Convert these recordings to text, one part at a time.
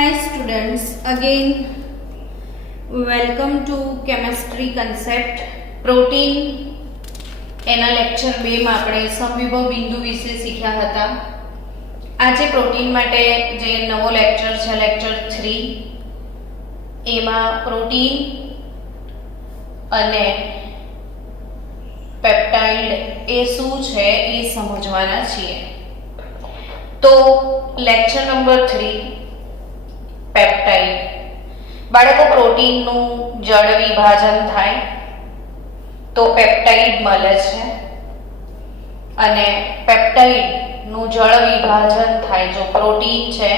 Hi students, again welcome to chemistry concept protein એના lecture 2 માં આપણે સમવિભવ બિંદુ વિશે શીખ્યા હતા. આજે પ્રોટીન માટે જે નવો લેક્ચર છે લેક્ચર 3 એમાં પ્રોટીન અને પેપ્ટાઇડ એ શું છે એ સમજવાના છીએ. તો લેક્ચર નંબર 3 પેપ્ટાઇડ. બાળકો પ્રોટીનનું જળ વિભાજન થાય તો પેપ્ટાઇડ મળે છે અને પેપ્ટાઇડનું જળ વિભાજન થાય જો પ્રોટીન છે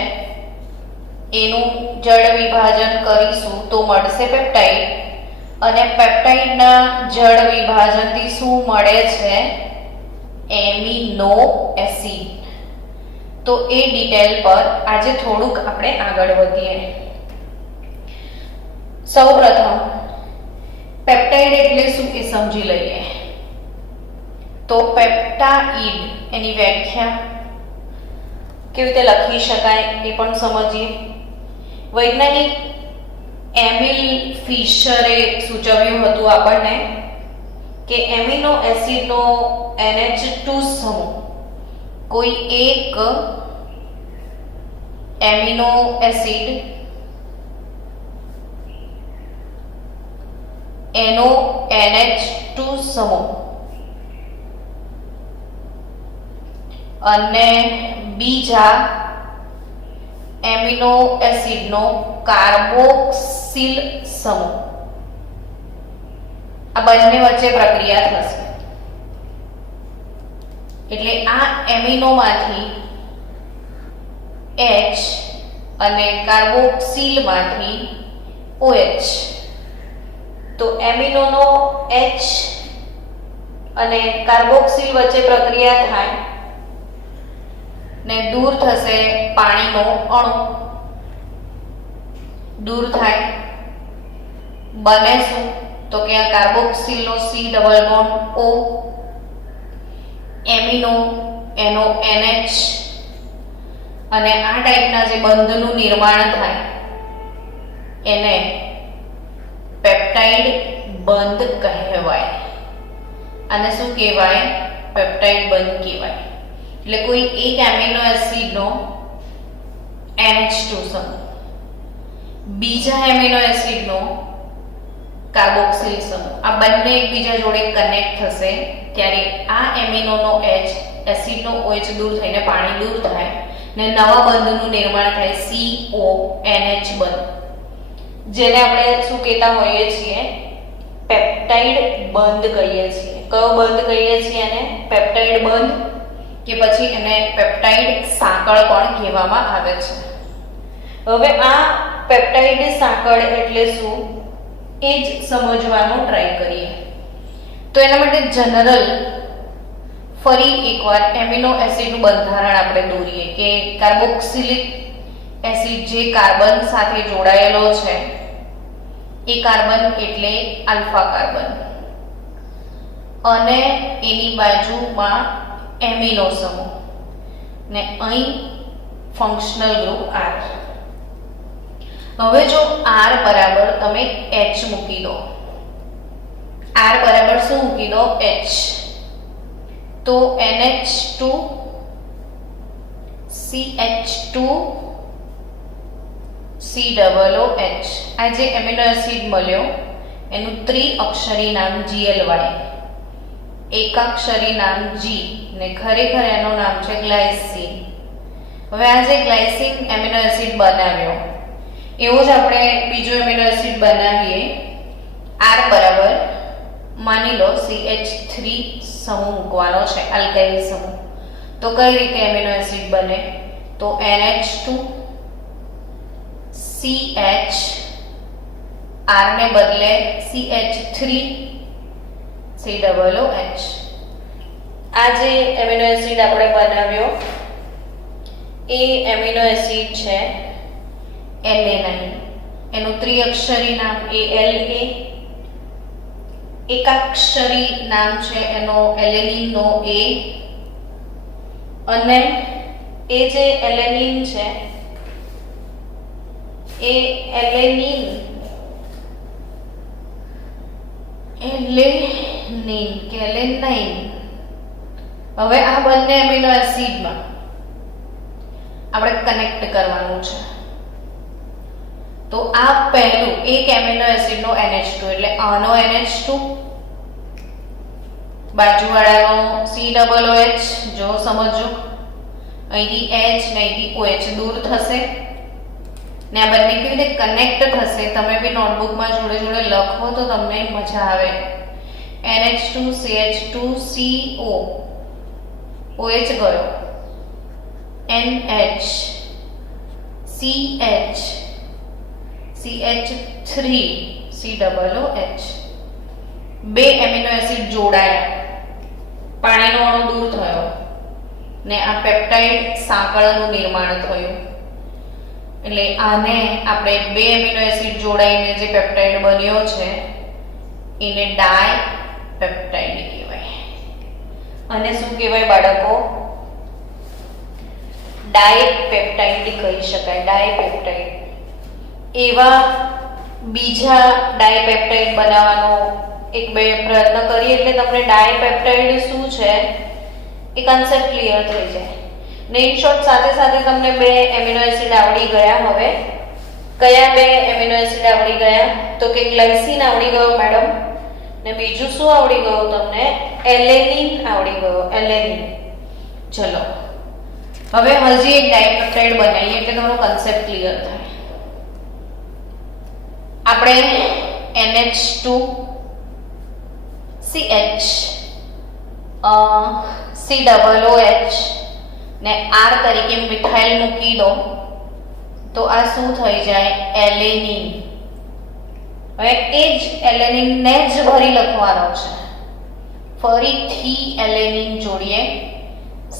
એનું જળ વિભાજન કરીશું તો મળશે પેપ્ટાઇડ અને પેપ્ટાઇડના જળ વિભાજનથી શું મળે છે એમિનો એસિડ. તો એ ડિટેલ પર આજે થોડુંક આપણે આગળ વધીએ. સૌપ્રથમ પેપ્ટાઇડ એટલે શું એ સમજી લઈએ. તો પેપ્ટાઇડ એની વ્યાખ્યા કેવી રીતે લખી શકાય એ પણ સમજીએ. વૈજ્ઞાનિક એમિલ ફિશરે સૂચવ્યું હતું આપણને કે એમિનો એસિડનો NH2 સમૂહ કોઈ એક એમિનો એસિડ એનો NH2 સમૂહ અને બીજા એમિનો એસિડનો કાર્બોક્સિલ સમૂહ, આ બંને વચ્ચે પ્રક્રિયા થશે. એટલે આ એમિનોમાંથી H અને કાર્બોક્સિલમાંથી OH. તો એમિનોનો H અને કાર્બોક્સિલ વચ્ચે પ્રક્રિયા થાય ને દૂર થશે પાણીનો અણુ, દૂર થાય બને શું તો કે આ કાર્બોક્સિલનો C double bond O, amino એનો NH અને આ ટાઈપના જે બંધનું નિર્માણ થાય એને પેપ્ટાઇડ બંધ કહેવાય. આને શું કહેવાય? પેપ્ટાઇડ બંધ કહેવાય. એટલે કોઈ એક એમિનો એસિડનો NH2 સમૂહ બીજા એમિનો એસિડનો કાર્બોક્સિલ સમૂહ, આ બંને એકબીજા જોડે કનેક્ટ થશે ત્યારે આ એમિનોનો H એસિડનો OH દૂર થઈને પાણી દૂર થાય ને નવા બંધનું નિર્માણ થાય CONH બંધ, જેને આપણે શું કહેતા હોઈએ છીએ? પેપ્ટાઇડ બંધ કહીએ છીએ. કયો બંધ કહીએ છીએ એને? પેપ્ટાઇડ બંધ કે પછી એને પેપ્ટાઇડ સાંકળ પણ કહેવામાં આવે છે. હવે આ પેપ્ટાઇડ સાંકળ એટલે શું એ જ સમજવાનો ટ્રાય કરીએ. તો એના માટે જનરલ ફરી એકવાર એમિનો એસિડનું બંધારણ આપણે દોરીએ કે કાર્બોક્સિલિક એસિડ જે કાર્બન સાથે જોડાયેલો છે એ કાર્બન એટલે આલ્ફા કાર્બન અને એની બાજુમાં એમિનો સમૂહ ને અહીં ફંક્શનલ ગ્રુપ R. હવે જો R બરાબર તમે H મૂકી દો, R બરાબર શું મૂકી દો? H. તો NH2 CH2 COOH, આ જે એમિનો એસિડ મળ્યો એનું ત્રિઅક્ષરી નામ GLY, એકાક્ષરી નામ G ને ખરેખર એનું નામ છે ગ્લાયસીન. હવે આ જે ગ્લાયસીન એમિનો એસિડ બનાવ્યો એવો જ આપણે બીજો એમિનો એસિડ બનાવીએ. R બરાબર માની લો CH3 સમૂહ મૂકવાનો છે, આલ્કાઇલ સમૂહ. તો કઈ રીતે એમિનો એસિડ બને? તો NH2 CH, R ને બદલે CH3 COOH. આ જે એમિનો એસિડ આપણે બનાવ્યો એ એમિનો એસિડ છે એલેનાઇન. એનું ત્રિઅક્ષરી નામ ALA, એકાક્ષરી નામ છે એનો એલેનિનનો A અને એ જે એલેનિન છે એ એલેનિન કેલેનાઇન. હવે આ બંને એમિનો એસિડમાં આપણે કનેક્ટ કરવાનું છે. તો આ પહેલું એક એમિનો એસિડનો NH2 એટલે આનો NH2, બાજુવાળાનો COOH. જો સમજો, અહીંથી H ને અહીંથી OH દૂર થશે ને આ બંને કેવી રીતે કનેક્ટ થશે તમે બી નોટબુકમાં જોડે જોડે લખો તો તમને મજા આવે. NH2 CH2 CO OH ગયો, NH CH CH3 COOH. બે એમિનો એસિડ જોડાયા, પાણીનો અણુ દૂર થયો ને આ પેપ્ટાઇડ સાંકળનું નિર્માણ થયું. એટલે આને આપણે બે એમિનો એસિડ જોડાઈને જે પેપ્ટાઇડ બન્યો છે એને ડાયપેપ્ટાઇડ કહેવાય. અને શું કહેવાય બાળકો? ડાયપેપ્ટાઇડ કહી શકાય. ડાયપેપ્ટાઇડ. એવા બીજા ડાયપેપ્ટાઇડ બનાવવાનો એક બે પ્રયત્ન કરીએ એટલે તમને ડાયપેપ્ટાઇડ શું છે એ કન્સેપ્ટ ક્લિયર થઈ જાય. ને ઇન શોર્ટ સાથે સાથે તમને બે એમિનો એસિડ આવડી ગયા. હવે કયા બે એમિનો એસિડ આવડી ગયા? તો કે ગ્લાયસીન આવડી ગયો મેડમ, ને બીજું શું આવડી ગયું તમને? એલેનિન આવડી ગયો. એલેનિન. ચલો હવે હજી એક ડાયપેપ્ટાઇડ બનાવીએ એટલે તમારો કન્સેપ્ટ ક્લિયર થાય. આપણે NH2 CH COOH ને R તરીકે મિથાઇલ મૂકી દો તો આ શું થઈ જાય? એલેનિન. હવે એ જ એલેનિન ને જ ફરી લખવાનો છે. ફરીથી એલેનિન જોડીએ.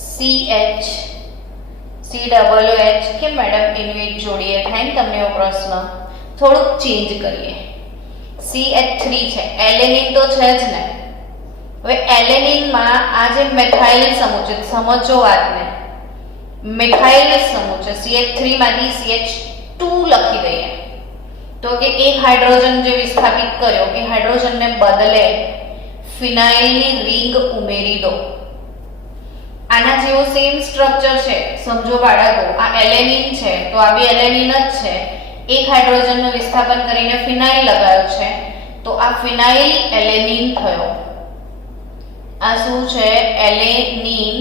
CH COOH કે મેડમ એનું જોડીએ થાય ને તમને એવો પ્રશ્ન? થોડુંક ચેન્જ કરીએ. CH3 છે, એલેનિન તો છે જ ને. હવે એલેનિનમાં આ જે મિથાઇલ સમૂહ છે, સમજો વાતને, મિથાઇલ સમૂહ છે, CH3 માંથી CH2 લખી દઈએ તો કે એક હાઇડ્રોજન જે વિસ્થાપિત કર્યો એ હાઇડ્રોજનને બદલે ફિનાઇલની રિંગ ઉમેરી દો. આના જેવો સેમ સ્ટ્રક્ચર છે. સમજો બાળકો, આ એલેનિન છે તો આ બી એલેનિન જ છે. એક હાઇડ્રોજનનું વિસ્થાપન કરીને ફિનાઇલ લગાવ્યો છે તો આ ફિનાઇલ એલેનિન થયો. આ શું છે? એલેનિન.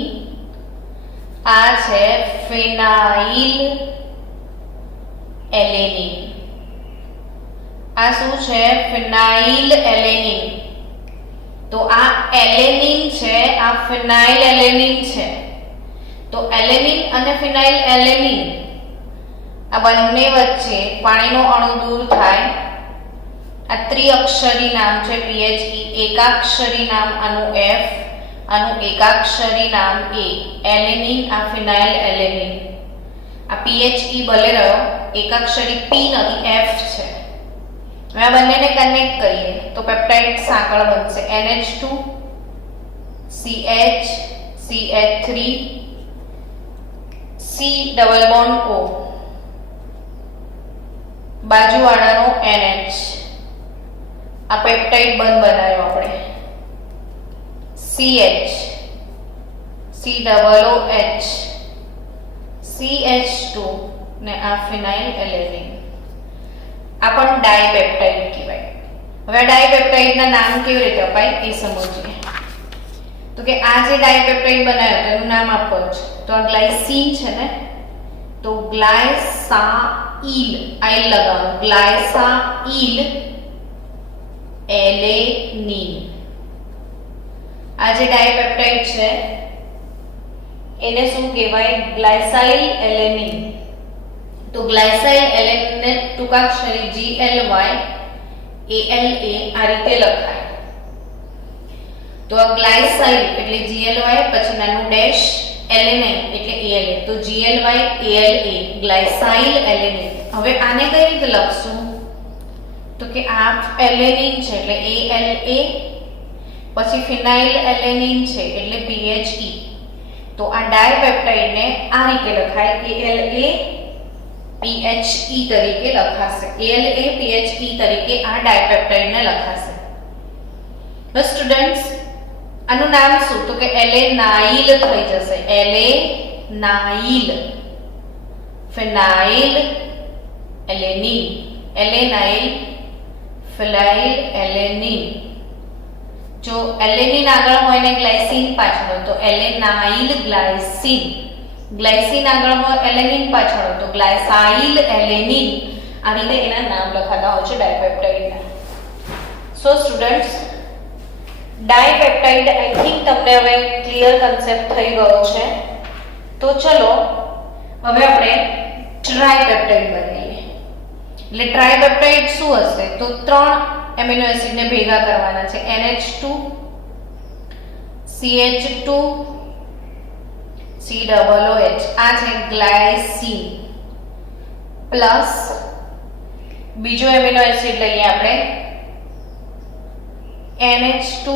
આ છે ફિનાઇલ એલેનિન. આ શું છે? ફિનાઇલ એલેનિન. તો આ એલેનિન છે, આ ફિનાઇલ એલેનિન છે. તો એલેનિન અને ફિનાઇલ એલેનિન આ બંને વચ્ચે પાણીનો અણુ દૂર થાય. આ ત્રિઅક્ષરી નામ છે PHE, એકાક્ષરી નામ આનું F, આનું એકાક્ષરી નામ A. એલેનિન, આ ફિનાઇલ એલેનિન. આ PHE ભલે રહ્યો, એકાક્ષરી P નથી, F છે. હવે આ બંનેને કનેક્ટ કરીએ તો પેપ્ટાઇડ સાંકળ બનશે. NH2 CH CH3 C double bond O, બાજુવાળાનો NH. આ પેપ્ટાઇડ બંધ બનાવ્યો આપણે. CH COOH CH2 ને આ ફિનાઇલ એલેનિન. આ પણ ડાયપેપ્ટાઇડ કહેવાય. હવે ડાયપેપ્ટાઇડના નામ કેવી રીતે અપાય એ સમજીએ. તો કે આ જે ડાયપેપ્ટાઇડ બનાવ્યો તેનું નામ આપો છે. તો આ ગ્લાયસીન છે ને, તો ગ્લાયસાઇલ, આઇલ લગાવો, ગ્લાયસાઇલ એલેનિન. આ જે ડાયપેપ્ટાઇડ છે એને શું કહેવાય? ગ્લાયસાઇલ એલેનિન. તો ગ્લાયસાઇલ એલેનિનને ટૂંકાક્ષરી GLY ALA આ રીતે લખાય. તો આ ગ્લાયસાઇલ એટલે GLY પછી નાનું ડેશ, એલેનિન એટલે ALA. તો GLY ALA ગ્લાયસાઇલ એલેનિન. હવે આને કઈ રીતે લખશું? તો કે આ એલેનિન છે એટલે ALA, પછી ફિનાઇલ એલેનિન છે એટલે PHE. તો આ ડાયપેપ્ટાઇડને આ રીતે લખાય ALA PHE તરીકે લખાશે. ALA PHE તરીકે આ ડાયપેપ્ટાઇડને લખાશે. બસ સ્ટુડન્ટ્સ, આનું નામ શું? તો કે એલેનાઇલ થઈ જશે. એલેનાઇલ, ફિનાઇલ એલેનિન, એલેનાઇલ ફિનાઇલ એલેનિન. જો એલેનિન આગળ હોય ને ગ્લાયસીન પાછળ હોય તો એલેનાઇલ ગ્લાયસીન, ગ્લાયસીન આગળ હોય એલેનિન પાછળ હોય તો ગ્લાયસાઇલ એલેનિન. આ રીતે એના નામ લખાતા હોય છે ડાયપેપ્ટાઇડના. સો સ્ટુડન્ટ્સ, ડાયપેપ્ટાઇડ આઈ થિંક તમને હવે ક્લિયર કન્સેપ્ટ થઈ ગયો છે. તો ચલો હવે આપણે ટ્રાયપેપ્ટાઇડ બનાવીએ. એટલે ટ્રાયપેપ્ટાઇડ શું હશે? તો 3 એમિનો એસિડને ભેગા કરવાના છે. NH2 CH2 COOH. આ છે ગ્લાયસીન પ્લસ બીજો એમિનો એસિડ લઈએ આપણે NH2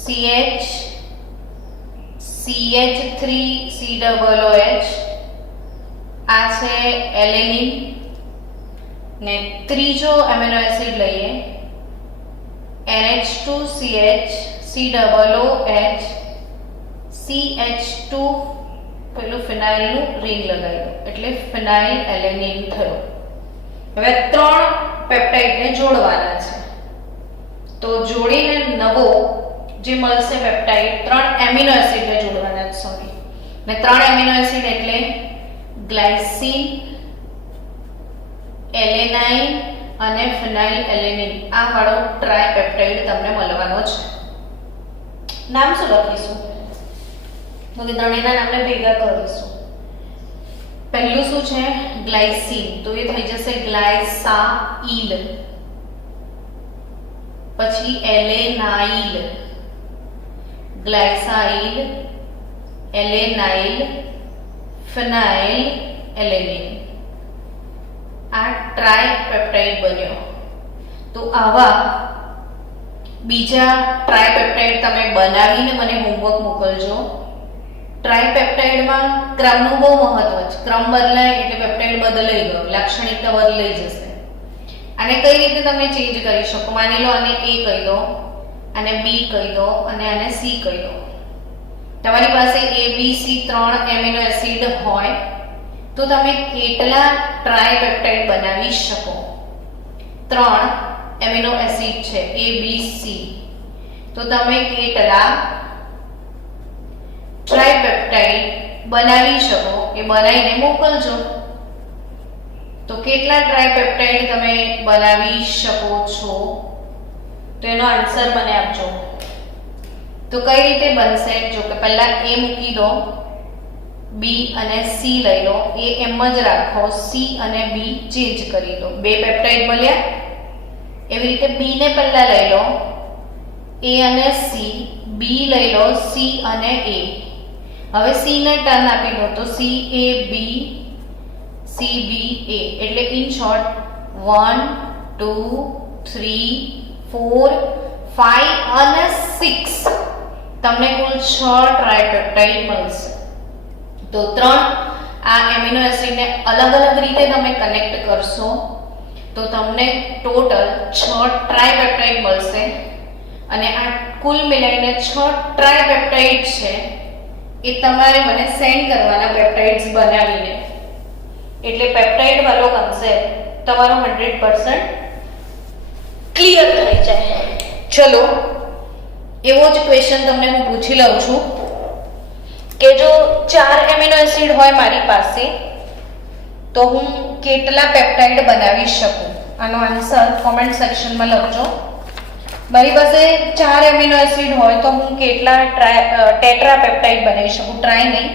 CH CH3 COOH. આ છે એલેનિન. ને ત્રીજો એમિનો એસિડ લઈએ NH2 CH COOH CH2, પેલું ફિનાઇલનું રિંગ લગાવ્યું એટલે ફિનાઇલ એલેનિન થયો. હવે 3 પેપ્ટાઇડને જોડવાના છે. તો જોડીને નવો જે મળશે પેપ્ટાઇડ 3 એમિનો એસિડને જોડવાના છે. સોરી, ને 3 એમિનો એસિડ એટલે ગ્લાયસીન, એલેનાઇન અને ફિનાઇલ એલેનિન. આ વાળો ટ્રાયપેપ્ટાઇડ તમને મળવાનો છે. નામ શું લખીશું? તો કે ત્રણેયના નામને ભેગા કરીશું. પહેલું શું છે? ગ્લાયસીન, તો એ થઈ જશે ગ્લાયસાઇલ. પછી એલેનાઇલ, ગ્લાયસાઇલ, એલેનાઇલ, ફિનાઇલ એલેનિન. આ ટ્રાયપેપ્ટાઇડ બન્યો. તો આવા બીજા ટ્રાયપેપ્ટાઇડ તમે બનાવીને મને હોમવર્ક મોકલજો. ટ્રાયપેપ્ટાઇડમાં ક્રમનું બહુ મહત્વ છે. ક્રમ બદલાય એટલે પેપ્ટાઇડ બદલાઈ ગયો, લાક્ષણિકતા બદલાઈ જશે. આને કઈ રીતે તમે ચેન્જ કરી શકો? માની લો આને A કહી દો, આને B કહી દો અને આને C કહી દો. તમારી પાસે A B C 3 amino acid હોય તો તમે કેટલા ટ્રાયપેપ્ટાઇડ બનાવી શકો? 3 એમિનો એસિડ છે A B C, તો તમે કેટલા ટ્રાયપેપ્ટાઇડ બનાવી શકો એ બનાવીને મોકલજો. તો કેટલા ટ્રાયપેપ્ટાઇડ તમે બનાવી શકો છો તો એનો આન્સર મને આપજો. તો કઈ રીતે બનશે? જો કે પહેલા A મૂકી દો, B અને C લઈ લો. A એમ જ રાખો, C અને B ચેન્જ કરી દો. 2 પેપ્ટાઇડ મળ્યા. એવી રીતે B ને પહેલા લઈ લો, A અને C, B લઈ લો, C અને A. હવે C ને ટર્ન આપી દો તો C A B C B A. એટલે ઇન શોર્ટ 1 2 3 4 5 અને 6 તમને કુલ 6 ટ્રાયપેપ્ટાઇડ મળશે. તો 3 આ એમિનો એસિડને અલગ અલગ રીતે તમે કનેક્ટ કરશો તો તમને ટોટલ 6 ટ્રાયપેપ્ટાઇડ મળશે. અને આ કુલ મિલાઈને 6 ટ્રાયપેપ્ટાઇડ છે એ તમારે મને સેન્ડ કરવાના પેપ્ટાઇડ્સ બનાવીને. એટલે પેપ્ટાઇડ વાળો કન્સેપ્ટ તમારો 100% ક્લિયર થઈ જાય. ચલો એવો જ ક્વેશ્ચન તમને હું પૂછી લઉં છું કે જો 4 એમિનો એસિડ હોય મારી પાસે તો હું કેટલા પેપ્ટાઇડ બનાવી શકું? આનો આન્સર કોમેન્ટ સેક્શનમાં લખજો. મારી પાસે 4 એમિનો એસિડ હોય તો હું કેટલા ટેટ્રાપેપ્ટાઇડ બનાવી શકું? ટ્રાય નહીં,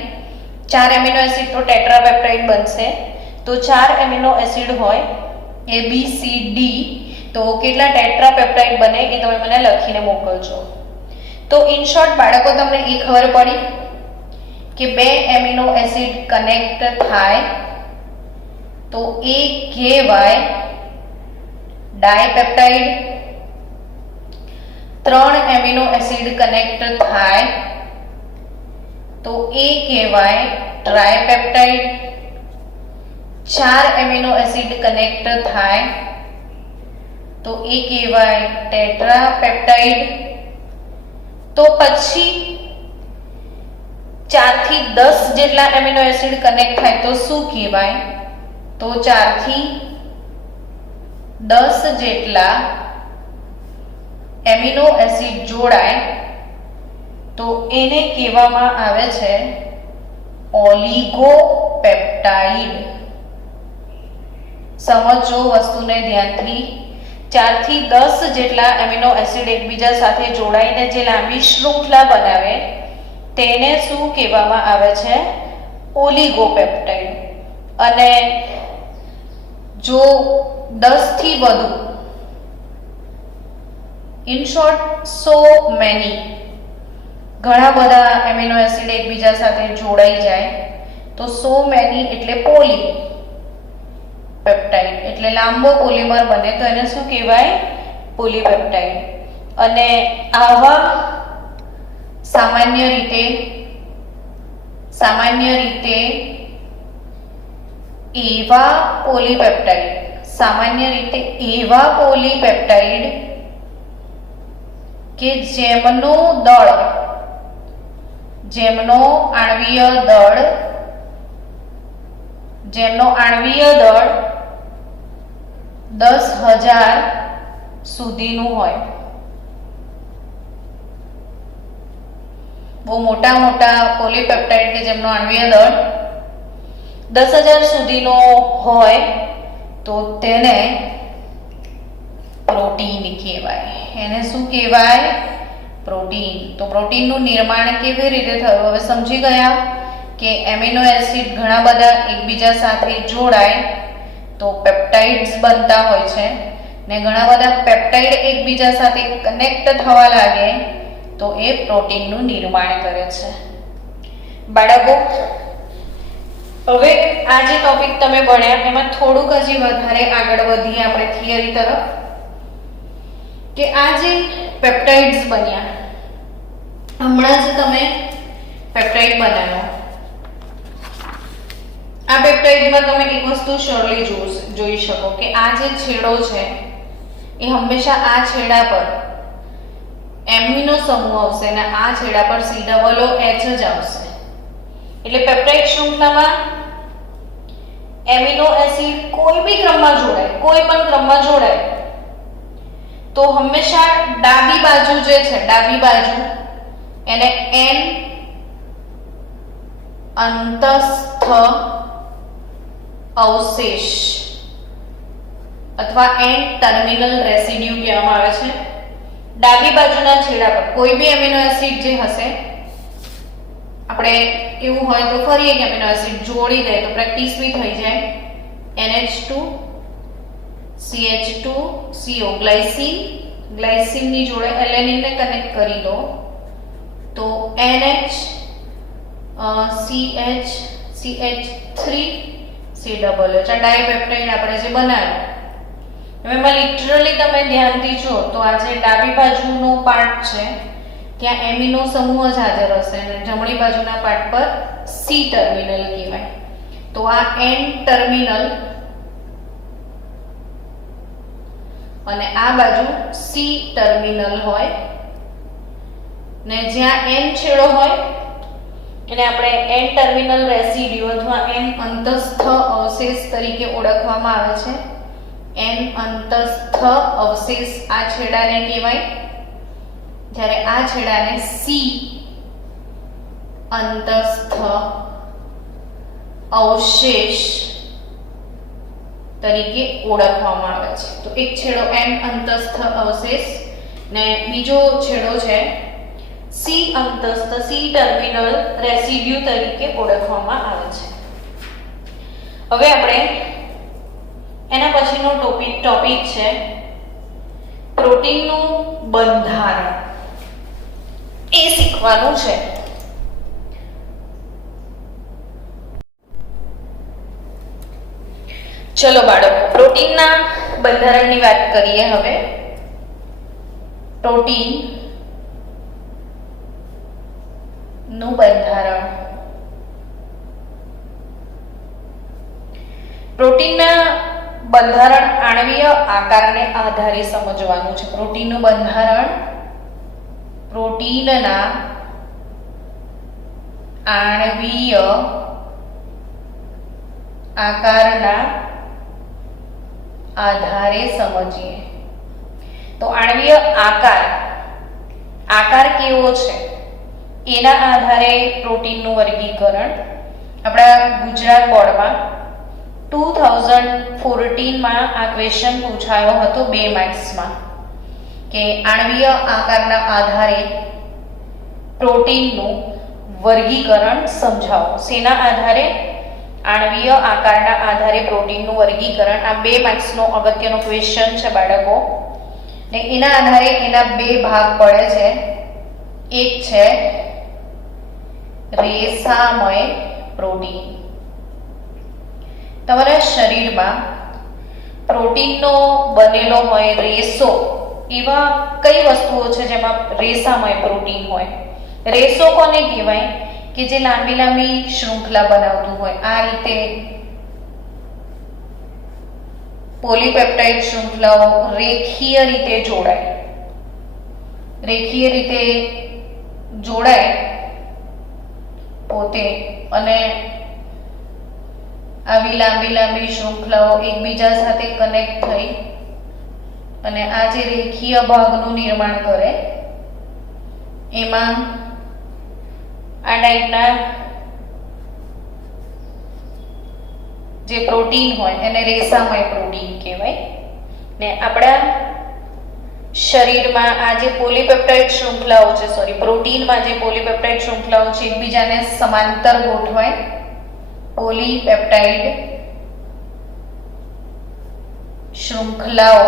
4 એમિનો એસિડ તો ટેટ્રાપેપ્ટાઇડ બનશે. તો 4 એમિનો એસિડ હોય A B C D તો કેટલા ટેટ્રાપેપ્ટાઇડ બને એ તમે મને લખીને મોકલજો. તો ઇન શોર્ટ બાળકો તમને એ ખબર પડી કે 2 એમિનો એસિડ કનેક્ટ થાય તો એ કહેવાય ડાયપેપ્ટાઇડ. 3 એમિનો એસિડ કનેક્ટ થાય તો એ કહેવાય ટ્રાયપેપ્ટાઇડ. 4 એમિનો એસિડ કનેક્ટ થાય તો એ કહેવાય ટેટ્રાપેપ્ટાઇડ. તો પછી 4 થી 10 જેટલા એમિનો એસિડ કનેક્ટ થાય તો શું કહેવાય? તો 4 થી 10 જેટલા એમિનો એસિડ જોડાય તો એને કહેવામાં આવે છે ઓલિગોપેપ્ટાઇડ. સમજો વસ્તુને ધ્યાનથી. 4 થી 10 જેટલા એમિનો એસિડ એકબીજા સાથે જોડાઈને જે લાંબી શૃંખલા બનાવે તેને શું કહેવામાં આવે છે? ઓલિગોપેપ્ટાઇડ. અને જો 10 થી વધુ, ઇન શોર્ટ સો મેની, ઘણા બધા એમિનો એસિડ એકબીજા સાથે જોડાઈ જાય તો સો મેની એટલે પોલીપેપ્ટાઇડ, એટલે લાંબો પોલિમર બને તો એને શું કહેવાય? પોલીપેપ્ટાઇડ. અને આવા સામાન્ય રીતે એવા પોલીપેપ્ટાઇડ કે જેમનો આણ્વીય દળ 10,000 સુધીનું હોય. બહુ મોટા પોલીપેપ્ટાઇડ કે જેમનો આણ્વીય દળ 10,000 સુધીનો હોય તો તેને પ્રોટીન કહેવાય. એને શું કહેવાય? પ્રોટીન. તો પ્રોટીનનું નિર્માણ કેવી રીતે થયું હવે સમજી ગયા કે એમિનો એસિડ ઘણા બધા એકબીજા સાથે જોડાય તો પેપ્ટાઇડ્સ બનતા હોય છે, ને ઘણા બધા પેપ્ટાઇડ એકબીજા સાથે કનેક્ટ થવા લાગે તો એ પ્રોટીનનું નિર્માણ કરે છે. બાળકો, હવે આ જે ટોપિક તમે ભણ્યા એમાં થોડુંક હજી વધારે આગળ વધીએ આપણે થિયરી તરફ, કે આ જે પેપ્ટાઇડ્સ બન્યા, હમણાં જ તમે પેપ્ટાઇડ બનાવ્યો, આ પેપ્ટાઇડમાં તમે એક વસ્તુ સરલી જોઈ શકો કે આ જે છેડો છે એ હંમેશા આ છેડા પર એમિનો સમૂહ આવશે અને આ છેડા પર COOH જ આવશે. એટલે પેપ્ટાઇડ શૃંખલામાં એમિનો એસિડ કોઈ પણ ક્રમમાં જોડાય તો હંમેશા ડાબી બાજુ એને N અંતસ્થ અવશેષ અથવા N ટર્મિનલ રેસિડ્યુ કહેવામાં આવે છે. ડાબી બાજુના છેડા પર કોઈ બી એમિનો એસિડ જે હશે, આપણે એવું હોય તો ફરી એક એમિનો એસિડ જોડી દે તો પ્રેક્ટિસ બી થઈ જાય. NH2 CH2 CO ગ્લાયસીન ની જોડે એલેનિન ને કનેક્ટ કરી દો તો NH CH3 COOH. આ ડાયપેપ્ટાઇડ આપણે જે બનાવ્યો, એમાં લિટરલી તમે ધ્યાનથી જો તો આ જે ડાબી બાજુનો પાર્ટ છે ત્યાં એમિનો સમૂહ જ હાજર હશે અને જમણી બાજુના પાર્ટ પર C ટર્મિનલ કહેવાય. તો આ N ટર્મિનલ અને આ બાજુ C ટર્મિનલ હોય ને જ્યાં N છેડો હોય એને આપણે N ટર્મિનલ રેસિડ્યુ અથવા N અંતસ્થ અવશેષ તરીકે ઓળખવામાં આવે છે. N અંતસ્થ અવશેષ આ છેડાને કહેવાય, જ્યારે આ છેડાને C અંતસ્થ અવશેષ તરીકે ઓળખવામાં આવે છે. તો એક છેડો N અંતસ્થ અવશેષ ને બીજો છેડો છે C અંતસ્થ C ટર્મિનલ રેસિડ્યુ તરીકે ઓળખવામાં આવે છે. હવે આપણે એના પછીનો ટોપિક છે પ્રોટીનનું બંધારણ. એ શીખવાનું છે. ચલો બાળકો, પ્રોટીનના બંધારણની વાત કરીએ. હવે પ્રોટીન નું બંધારણ. પ્રોટીનના બંધારણ આણ્વીય આકારને આધારે સમજવાનું છે. પ્રોટીનનું બંધારણ પ્રોટીનના આણ્વીય આકારના આધારે સમજીએ. તો આણ્વીય આકાર કેવો છે એના આધારે પ્રોટીનનું વર્ગીકરણ. આપણા ગુજરાત બોર્ડમાં 2014માં આ ક્વેશ્ચન પૂછાયો હતો 2 માર્ક્સમાં કે આણ્વીય આકારના આધારે પ્રોટીનનું વર્ગીકરણ સમજાવો. શેના આધારે? આણ્વીય આકારના આધારે પ્રોટીનનું વર્ગીકરણ. આ 2 માર્ક્સનો અગત્યનો ક્વેશ્ચન છે બાળકો, ને એના આધારે એના 2 ભાગ પડે છે. એક છે રેસામય પ્રોટીન. તમારા શરીરમાં પ્રોટીનનો બનેલો હોય રેસો, એવા કઈ વસ્તુઓ છે જેમાં રેસામય પ્રોટીન હોય? રેસો કોને કહેવાય? કે જે લાંબી લાંબી શૃંખલા બનાવતું હોય. આ રીતે પોલીપેપ્ટાઇડ શૃંખલાઓ રેખીય રીતે જોડાય પોતે, અને આવી લાંબી શૃંખલાઓ એકબીજા સાથે કનેક્ટ થઈ અને આ જે રેખીય ભાગનું નિર્માણ કરે, એમાં આ ટાઈપના જે પ્રોટીન હોય એને રેસામય પ્રોટીન કહેવાય. ને આપણા શરીરમાં આ જે પોલીપેપ્ટાઇડ શૃંખલાઓ છે, પ્રોટીનમાં જે પોલીપેપ્ટાઇડ શૃંખલાઓ છે એકબીજાને સમાંતર ગોઠવાય. પોલીપેપ્ટાઇડ શૃંખલાઓ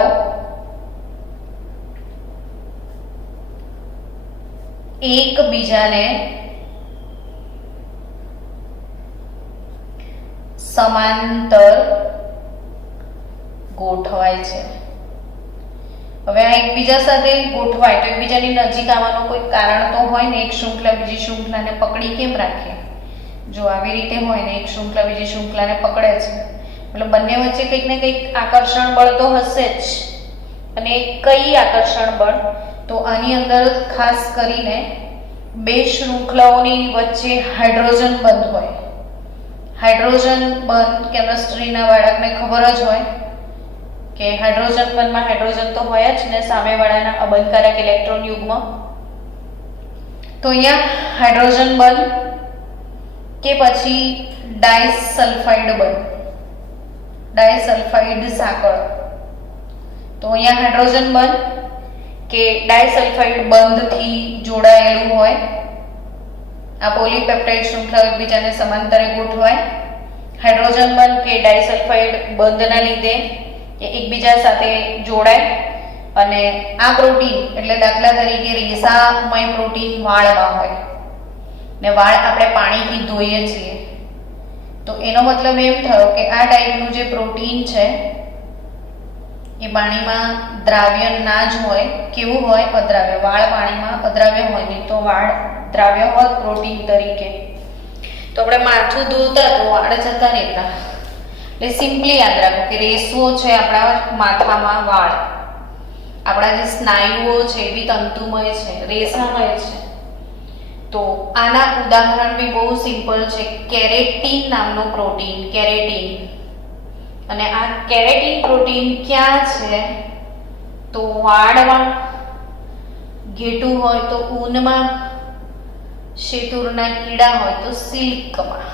એકબીજાને સમાંતર ગોઠવાય છે. હવે આ એકબીજા સાથે ગોઠવાય તો એકબીજાની નજીક આવવાનું કોઈ કારણ તો હોય ને. એક શૃંખલા બીજી શૃંખલાને પકડી કેમ રાખે? જો આવી રીતે હોય ને, એક શૃંખલા બીજી શૃંખલાને પકડે છે, એટલે બંને વચ્ચે કંઈક ને કંઈક આકર્ષણ બળ તો હશે જ. અને કઈ આકર્ષણ બળ? તો આની અંદર ખાસ કરીને 2 શૃંખલાઓની વચ્ચે હાઇડ્રોજન બંધ હોય. હાઇડ્રોજન બંધ કેમિસ્ટ્રીના બાળકને ખબર જ હોય કે હાઇડ્રોજન બંધમાં હાઇડ્રોજન તો હોય જ ને, સામેવાળાના અબંધકારક ઇલેક્ટ્રોન યુગ્મ. તો અહીંયા હાઇડ્રોજન બંધ કે પછી ડાયસલ્ફાઇડ બંધ, ડાયસલ્ફાઇડ સાંકળ. તો અહીંયા હાઇડ્રોજન બંધ કે ડાયસલ્ફાઇડ બંધથી જોડાયેલું હોય. આ પોલીપેપ્ટાઇડ શૃંખલા એકબીજાને સમાંતરે ગોઠવાય. હાઇડ્રોજન બંધ કે ડાયસલ્ફાઇડ બંધના લીધે એ એકબીજા સાથે જોડાય. અને આ પ્રોટીન એટલે દાખલા તરીકે રેસામય પ્રોટીન વાળમાં હોય ને વાળ આપણે પાણીથી ધોઈએ છીએ, તો એનો મતલબ એમ થયો કે આ ટાઈપનું જે પ્રોટીન છે એ પાણીમાં દ્રાવ્ય ના જ હોય. કેવું હોય? અદ્રાવ્ય. વાળ પાણીમાં અદ્રાવ્ય હોય ને, તો વાળ દ્રાવ્ય હોત પ્રોટીન તરીકે. તો આપણે માથું ધોતા તો વાળ જતા રહેતા. એટલે સિમ્પલી યાદ રાખો કે રેસો છે આપણા માથામાં વાળ. આપણા જે સ્નાયુઓ છે એ બી તંતુમય છે, રેસામય છે. તો આના ઉદાહરણ બી બહુ સિમ્પલ છે. કેરેટીન નામનું પ્રોટીન, કેરેટીન. અને આ કેરેટીન પ્રોટીન ક્યાં છે? તો વાળમાં. ઘેટું હોય તો ઊનમાં, શેતુરના કીડા હોય તો સિલ્કમાં.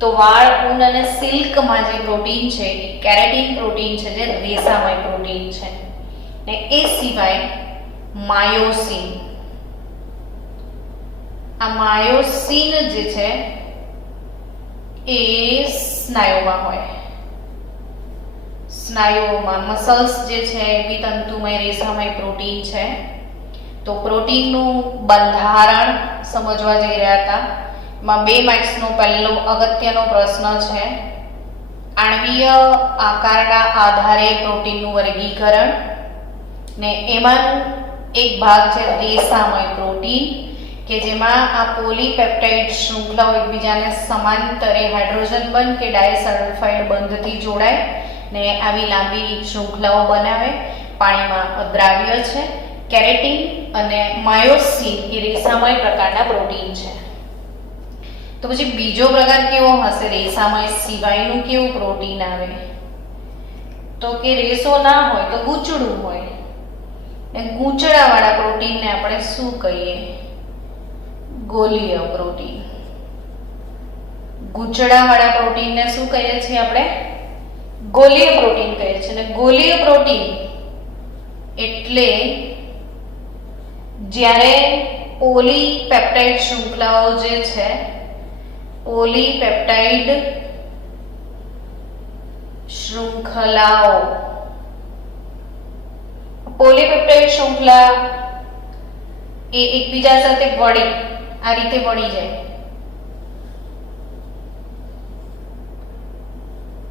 તો વાળ, ઊન અને સિલ્કમાં જે પ્રોટીન છે એ કેરેટીન પ્રોટીન છે, જે રેસામય પ્રોટીન છે. ને એ સિવાય માયોસિન. આ માયોસિન જે છે એ સ્નાયુમાં હોય. સ્નાયુઓમાં મસલ્સ જે છે એ બી તંતુમય રેસામય પ્રોટીન છે. તો પ્રોટીનનું બંધારણ સમજવા જઈ રહ્યા હતા. એમાં 2 માર્ક્સનો પહેલો અગત્યનો પ્રશ્ન છે આણ્વીય આકારના આધારે પ્રોટીનનું વર્ગીકરણ. ને એમાં એક ભાગ છે રેસામય પ્રોટીન, કે કે જેમાં આ પોલીપેપ્ટાઇડ શૃંખલાઓ એકબીજાને સમાંતરે હાઇડ્રોજન બંધ કે ડાયસલ્ફાઇડ બંધથી જોડાય ને આવી લાંબી શૃંખલાઓ બનાવે. પાણીમાં અદ્રાવ્ય છે. કેરેટીન અને માયોસિન એ રેસામય પ્રકારના પ્રોટીન છે. તો પછી બીજો પ્રકાર કેવો હશે? રેસામય સિવાયનું કેવું પ્રોટીન આવે? તો કે રેસો ના હોય તો ગૂંચળું હોય. ને ગૂંચળાવાળા પ્રોટીનને આપણે શું કહીએ? ગોલીય પ્રોટીન. ગૂંચળાવાળા પ્રોટીનને શું કહીએ છીએ આપણે? ગોલીય પ્રોટીન કહીએ છીએ. અને ગોલીય પ્રોટીન એટલે જ્યારે પોલીપેપ્ટાઇડ શૃંખલાઓ જે છે, પોલીપેપ્ટાઇડ શૃંખલાઓ, પોલીપેપ્ટાઇડ શૃંખલા એ એકબીજા સાથે વળી આ રીતે વળી જાય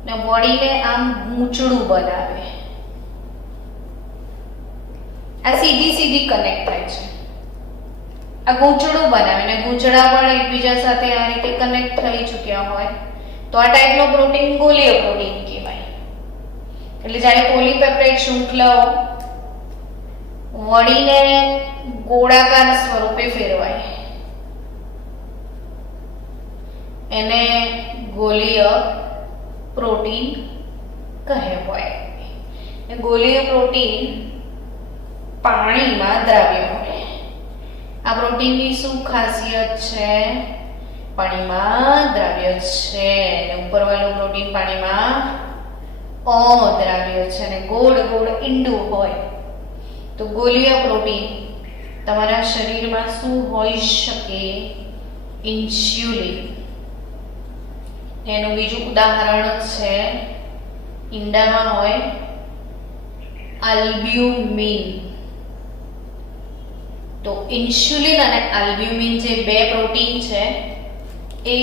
ને વળીને આમ ગૂંચળું બનાવે. આ સીધી સીધી કનેક્ટ થાય છે. આ ગૂંચળું બનાવે ને ગૂંચળા પણ એકબીજા સાથે આ રીતે કનેક્ટ થઈ ચૂક્યા હોય તો આ ટાઈપનો પ્રોટીન ગોલીય પ્રોટીન કહેવાય. એટલે જ્યારે પોલીપેપ્ટાઇડ શૃંખલાઓ વળીને ગોળાકાર સ્વરૂપે ફેરવાય એને ગોલીય પ્રોટીન કહેવાય. ગોલીય પ્રોટીન પાણીમાં દ્રાવ્ય હોય. આ પ્રોટીનની શું ખાસિયત છે? પાણીમાં દ્રાવ્ય છે. ઉપરવાળું પ્રોટીન પાણીમાં અદ્રાવ્ય છે અને ગોળ ગોળ ઈંડું હોય. તો ગોલીય પ્રોટીન તમારા શરીરમાં શું હોઈ શકે? ઇન્સ્યુલિન. એનું બીજું ઉદાહરણ છે ઈંડામાં હોય આલ્બ્યુમિન. તો ઇન્સ્યુલિન અને આલ્બ્યુમિન જે બે પ્રોટીન છે એ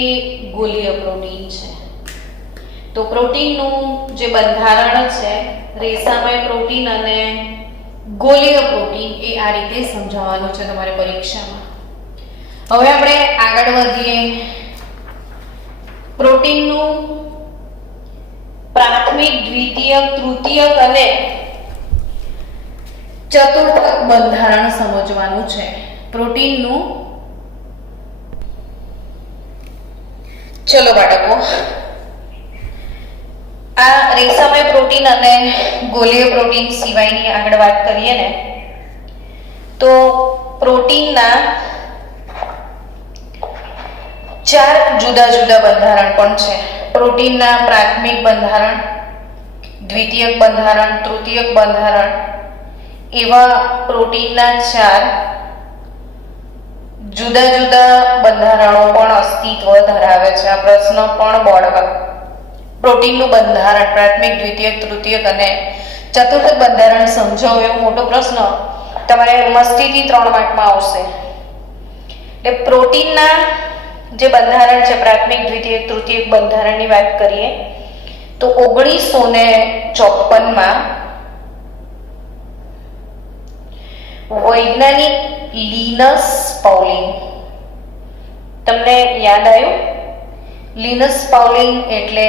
ગોલીય પ્રોટીન છે. તો પ્રોટીનનું જે બંધારણ છે રેસામય પ્રોટીન અને ગોલીય પ્રોટીન એ આ રીતે સમજાવવાનું છે તમારે પરીક્ષામાં. હવે આપણે આગળ વધીએ. પ્રોટીનનું પ્રાથમિક, દ્વિતીયક, તૃતીયક અને ચતુર્થક બંધારણ સમજવાનું છે. પ્રોટીનનું ચલો બાળકો, આ રેસામય પ્રોટીન અને ગોલીય પ્રોટીન સિવાયની આગળ વાત કરીએ ને તો પ્રોટીનના 4 જુદા જુદા બંધારણ પણ છે. પ્રોટીનના પ્રાથમિક બંધારણ, દ્વિતીયક બંધારણ, તૃતીયક બંધારણ એવા પ્રોટીનના 4 જુદા જુદા બંધારણો પણ અસ્તિત્વ ધરાવે છે. આ પ્રશ્ન પણ બોર્ડમાં પ્રોટીનનું બંધારણ પ્રાથમિક, દ્વિતીયક, તૃતીયક અને ચતુર્થક બંધારણ સમજાવો એવો મોટો પ્રશ્ન તમારે મસ્તીથી 3 માર્કમાં આવશે. એટલે પ્રોટીનના જે બંધારણ છે પ્રાથમિક, દ્વિતીયક, તૃતીયક બંધારણની વાત કરીએ તો 1954માં વૈજ્ઞાનિક લિનસ પાઉલિંગ, તમને યાદ આવ્યું? લિનસ પાઉલિંગ એટલે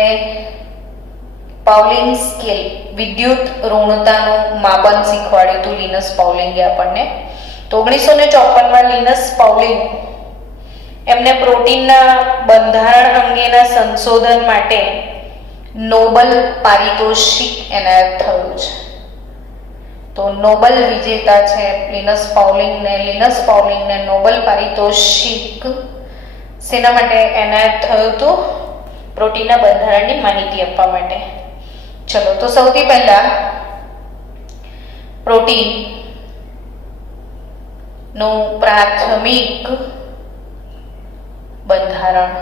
પાઉલિંગ સ્કેલ, વિદ્યુત ઋણતાનું માપન શીખવાડ્યું હતું લિનસ પાઉલિંગે આપણને. તો 1954માં લિનસ પાઉલિંગ એમને પ્રોટીનના બંધારણ અંગેના સંશોધન માટે નોબેલ પારિતોષિક એનાયત થયું છે. તો નોબેલ વિજેતા છે લિનસ પાઉલિંગને નોબેલ પારિતોષિક શેના માટે એનાયત થયું હતું? પ્રોટીનના બંધારણની માહિતી આપવા માટે. ચલો, તો સૌથી પહેલા પ્રોટીન નું પ્રાથમિક બંધારણ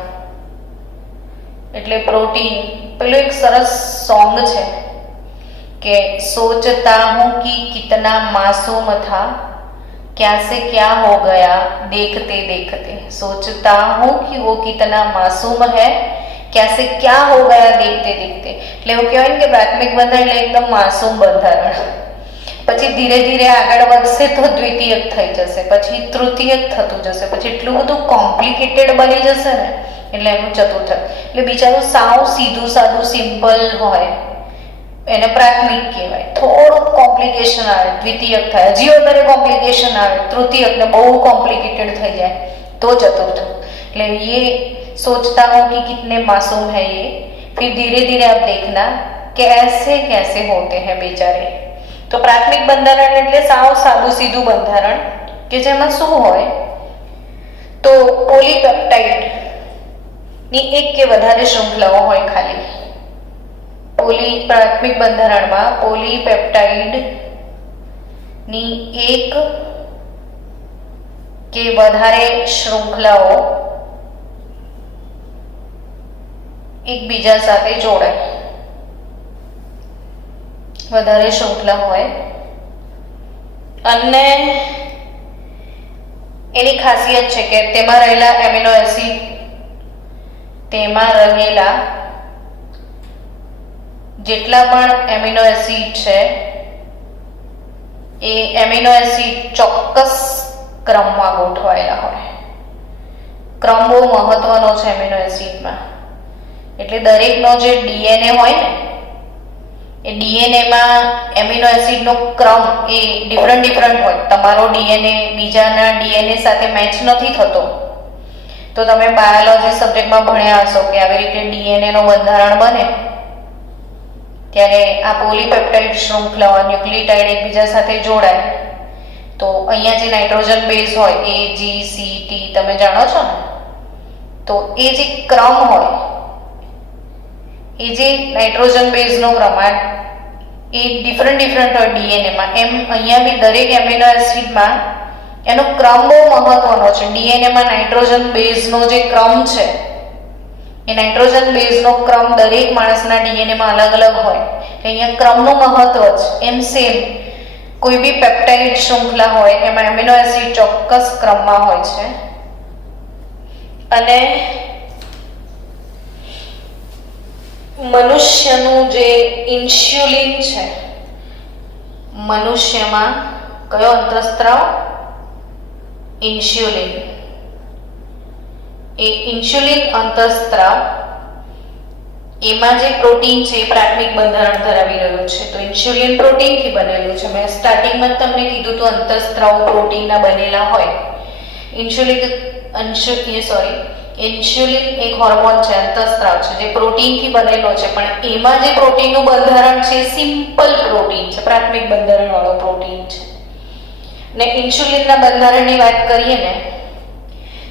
એટલે પ્રોટીન, પેલું એક સરસ સોંગ છે કે સોચતા હું कि कितना मासूम था, क्या से क्या हो गया देखते देखते. सोचता हूँ कि वो कितना मासूम है, क्या से क्या हो गया देखते देखते. એટલે એવું કહેવાય ને કે પ્રાથમિક બંધારણ એટલે એકદમ માસૂમ બંધારણ. પછી ધીરે ધીરે આગળ વધશે તો દ્વિતીયક થઈ જશે, પછી તૃતીયક થતું જશે, પછી એટલું બધું કોમ્પ્લિકેટેડ બની જશે ને એટલે એનું ચતુર્થક. એટલે બિચારું સાવ સીધું સાદું સિમ્પલ હોય એને પ્રાથમિક કહેવાય. થોડુંક કોમ્પ્લિકેશન આવે દ્વિતીયક થાય, હજી વધારે કોમ્પ્લિકેશન આવે તૃતીયક ને બહુ કોમ્प्लिकेटेड થઈ જાય तो चतुर्थ. એટલે ये सोचता हो कि कितने मासूम है ये, फिर धीरे धीरे आप देखना कैसे कैसे होते हैं बेचारे. तो प्राथमिक બંધારણ એટલે સાવ સાદું સીધું બંધારણ કે જેમાં શું હોય તો પોલીપેપ્ટાઇડ ની એક કે વધારે શૃંખલાઓ હોય ખાલી. પ્રાથમિક બંધારણમાં પોલીપેપ્ટાઇડ ની એક કે વધારે શૃંખલાઓ એકબીજા સાથે જોડાય, વધારે શૃંખલા હોય અને એની ખાસિયત છે કે તેમાં રહેલા એમિનો એસિડ, તેમાં રહેલા જેટલા પણ એમિનો એસિડ છે એ એમિનો એસિડ ચોક્કસ ક્રમમાં ગોઠવાયેલા હોય. ક્રમ બહુ મહત્વનો છે એમિનો એસિડમાં. એટલે દરેકનો જે ડીએનએ હોય ને એ ડીએનએમાં એમિનો એસિડનો ક્રમ એ ડિફરન્ટ હોય. તમારો ડીએનએ બીજાના ડીએનએ સાથે મેચ નથી થતો તો તમે બાયોલોજી સબ્જેક્ટમાં ભણ્યા હશો કે આવી રીતે ડીએનએનું બંધારણ બને ત્યારે આ પોલીપેપ્ટાઇડ શૃંખલાઓ ન્યુક્લિયોટાઇડ એકબીજા સાથે જોડાય તો અહીંયા જે નાઇટ્રોજન બેઝ હોય એ જી સી ટી તમે જાણો છો ને, તો એ જે ક્રમ હોય એ જે નાઇટ્રોજન બેઝનો ક્રમ એ ડિફરન્ટ હોય ડીએનએમાં, એમ અહીંયા બી દરેક એમિનો એસિડમાં એનો ક્રમ બહુ મહત્વનો છે. ડીએનએમાં નાઇટ્રોજન બેઝનો જે ક્રમ છે એ નાઇટ્રોજન બેઝનો ક્રમ દરેક માણસના ડીએનએમાં અલગ અલગ હોય. અહીંયા ક્રમનું મહત્વ છે. એમ સેમ કોઈ બી પેપ્ટાઇડ શૃંખલા હોય એમાં એમિનો એસિડ ચોક્કસ ક્રમમાં હોય છે. અને મનુષ્યનું જે ઇન્સ્યુલિન છે, મનુષ્યમાં કયો અંતઃસ્ત્રાવ? ઇન્સ્યુલિન. એ ઇન્સ્યુલિન અંતઃસ્ત્રાવ એમાં જે પ્રોટીન છે એ પ્રાથમિક બંધારણ ધરાવી રહ્યું છે. તો ઇન્સ્યુલિન પ્રોટીનથી બનેલું છે. મેં સ્ટાર્ટિંગમાં જ તમને કીધું તો અંતઃસ્ત્રાવ પ્રોટીનના બનેલા હોય. ઇન્સ્યુલિન એક હોર્મોન છે, અંતઃસ્ત્રાવ છે જે પ્રોટીનથી બનેલો છે, પણ એમાં જે પ્રોટીનનું બંધારણ છે સિમ્પલ પ્રોટીન છે, પ્રાથમિક બંધારણ વાળો પ્રોટીન છે. ને ઇન્સ્યુલિનના બંધારણની વાત કરીએ ને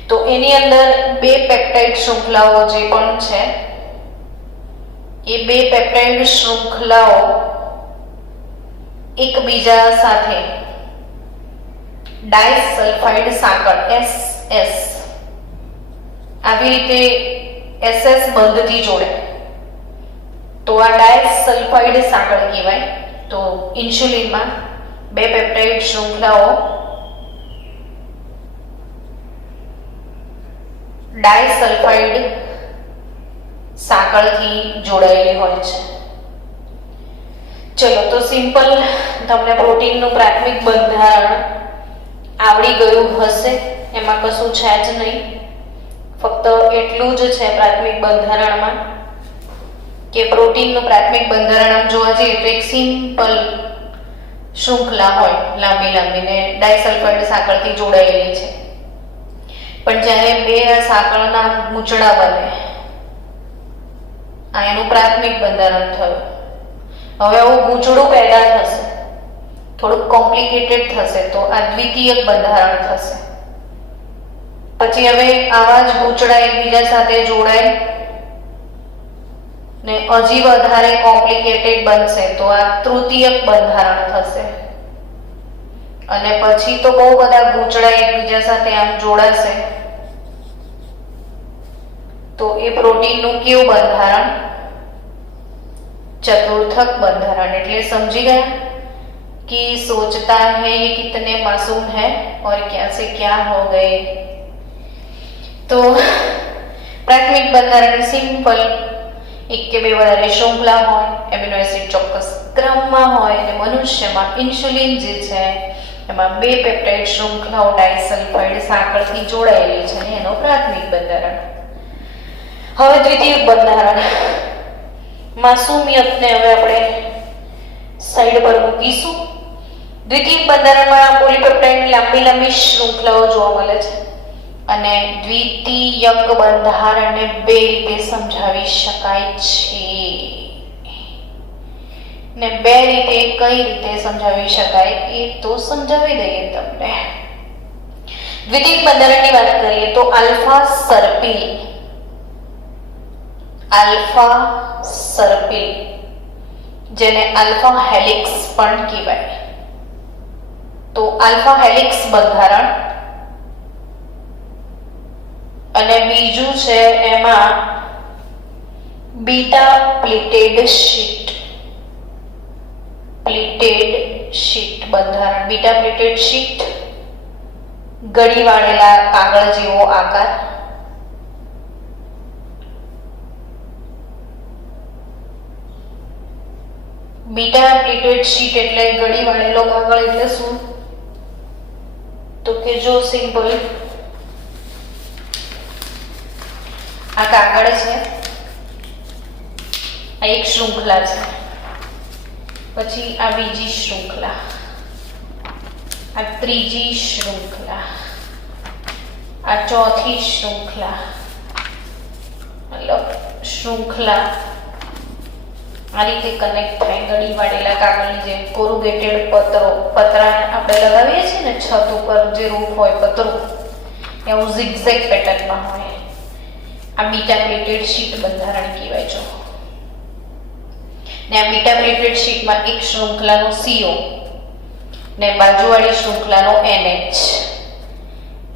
તો એની અંદર બે પેપ્ટાઇડ શૃંખલાઓ જે પણ છે એ બે પેપ્ટાઇડ શૃંખલાઓ એકબીજા સાથે ડાયસલ્ફાઇડ સાંકળ SS આવી રીતે SS બંધથી જોડે તો આ ડાયસલ્ફાઇડ સાંકળ કહેવાય. તો ઇન્સ્યુલિનમાં બે પેપ્ટાઇડ શૃંખલાઓ ડાયસલ્ફાઇડ સાંકળથી જોડાયેલી હોય છે. ચલો તો સિમ્પલ તમને પ્રોટીનનું પ્રાથમિક બંધારણ આવડી ગયું હશે, એમાં કશું છે જ નહીં. ફક્ત એટલું જ છે પ્રાથમિક બંધારણમાં કે પ્રોટીનનું પ્રાથમિક બંધારણ આમ જોવા જઈએ તો એક સિમ્પલ શૃંખલા હોય લાંબી ને ડાયસલ્ફાઇડ સાંકળથી જોડાયેલી છે. પણ જ્યારે બે સાંકળના મૂંચડા બને આ એનું પ્રાથમિક બંધારણ થયું. હવે આવું ગૂંચળું પેદા થશે, થોડુંક કોમ્પ્લિકેટેડ થશે તો આ દ્વિતીયક બંધારણ થશે. પછી હવે આવા જ ગૂંચળા એકબીજા સાથે જોડાય ને હજી વધારે કોમ્પ્લિકેટેડ બનશે તો આ તૃતીયક બંધારણ થશે. અને પછી તો બહુ બધા ગૂંચળા એકબીજા સાથે આમ જોડાશે તો એ પ્રોટીનનું કેવું બંધારણ? चतुर्थक बंधारण. એટલે समझी गया कि सोचता है ये कितने मासूम है और क्या से क्या हो गए. तो प्राथमिक બંધારણ સિમ્પલ એક કે બે વધારે શૃંખલા હોય, એમિનો એસિડ ચોક્કસ ક્રમમાં હોય, અને મનુષ્યમાં ઇન્સ્યુલિન જે છે એમાં બે પેપ્ટાઇડ શૃંખલાઓ ડાયસલ્ફાઇડ સાંકળથી જોડાયેલી છે, એનો પ્રાથમિક બંધારણ. હવે દ્વિતીયક બંધારણ માં સુમિયતને હવે આપણે સાઈડ પર મૂકીશું. દ્વિતીયક બંધારણમાં પોલીપેપ્ટાઇડની લાંબી શૃંખલાઓ જોવા મળે છે, અને દ્વિતીયક બંધારણને બે રીતે સમજાવી શકાય છે. ને બે રીતે કઈ રીતે સમજાવી શકાય એ તો સમજાવી દઈએ તમને. દ્વિતીયક બંધારણની વાત કરીએ તો આલ્ફા સર્પિલ જેને આલ્ફા હેલિક્સ પણ કહેવાય. તો આલ્ફા હેલિક્સ બંધારણ, અને બીજું છે એમાં બીટા પ્લેટેડ શીટ બંધારણ. બીટા પ્લેટેડ શીટ, ગળી વાળેલા કાગળ જેવો આકાર, બીટા પ્લેટેડ શીટ એટલે ગળી વાળેલો કાગળ એટલે શું? તો કે જો સિમ્પલ આ કાગળ છે, આ એક શૃંખલા છે, પછી આ બીજી શૃંખલા, આ ત્રીજી શૃંખલા, આ ચોથી શૃંખલા, મતલબ શૃંખલા આ રીતે કનેક્ટ થાય ગળી વાળેલા કાગળની જેમ. કોરુગેટેડ પતરા આપણે લગાવીએ છીએ ને છત ઉપર, જે રૂફ હોય પતરું, એવું ઝિગઝેગ પેટર્નમાં હોય. આ બીટા પ્લેટેડ શીટ બંધારણ કહેવાય છે. ને આ બીટા પ્લેટેડ શીટમાં એક શૃંખલાનો CO ને બાજુવાળી શૃંખલાનો NH,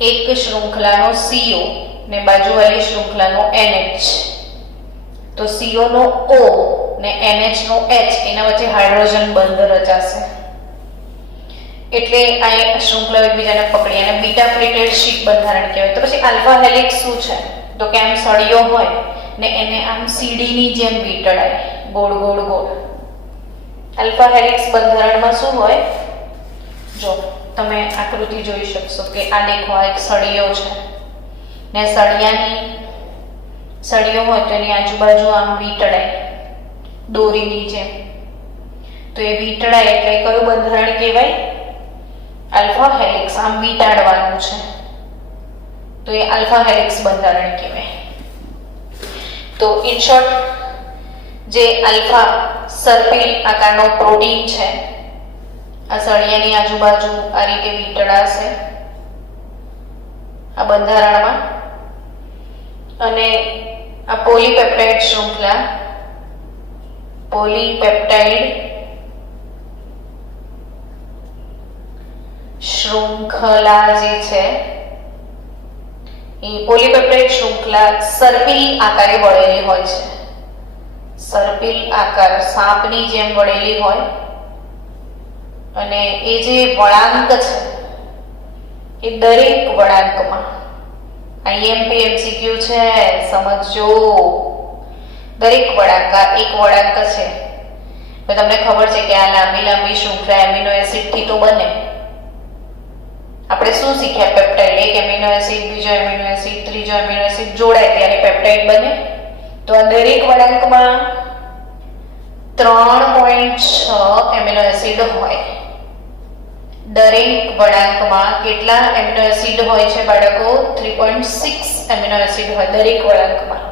એક શૃંખલાનો CO ને બાજુવાળી શૃંખલાનો NH. તો CO નો O ને NH નો H, એના વચ્ચે હાઇડ્રોજન બંધ રચાશે, એટલે આ શૃંખલા એકબીજાને પકડી અને બીટા પ્લેટેડ શીટ બંધારણ કહેવાય. તો પછી આલ્ફા હેલિક્સ શું છે? તો કે આમ સળિયો હોય ને એને આમ સીડીની જેમ વીંટળાય, ગોળ ગોળ ગોળ. આલ્ફા હેલિક્સ બંધારણમાં શું હોય? જો તમે આકૃતિ જોઈ શકશો કે આ દેખો, આ એક સળિયો છે ને સળિયો હોય તો એની આજુબાજુ આમ વીંટળાય દોરીની જેમ. તો એ વીંટળાય એટલે કયું બંધારણ કહેવાય? Alpha helix. આમ વીંટાળવાનું છે તો એ આલ્ફા હેલિક્સ બંધારણ કહેવાય. તો ઇન શોર્ટ, જે આલ્ફા સર્પિલ આકારનો પ્રોટીન છે, આ સળિયાની આજુબાજુ આ રીતે વીંટળાશે આ બંધારણમાં, અને આ પોલીપેપ્ટાઇડ શૃંખલા જે છે એ પોલીપેપ્ટાઇડ શૃંખલા સર્પિલ આકારે વળેલી હોય છે. સર્પિલ આકાર, સાપની જેમ વળેલી હોય, અને એ જે વળાંક છે એ દરેક વળાંકમાં, IMP MCQ છે સમજો, દરેક વળાંક, એક વળાંક છે તો તમને ખબર છે કે આ લાંબી શૃંખલા એમિનો એસિડ થી તો બને. આપણે શું શીખ્યા? પેપ્ટાઇડ, એક એમિનો એસિડ, બીજો એમિનો એસિડ, ત્રીજો એમિનો એસિડ જોડાય ત્યારે પેપ્ટાઇડ બને. તો આ દરેક વળાંકમાં 3.6 એમિનો એસિડ હોય. દરેક વળાંકમાં કેટલા એમિનો એસિડ હોય છે બાળકો? 3.6 એમિનો એસિડ હોય દરેક વળાંકમાં.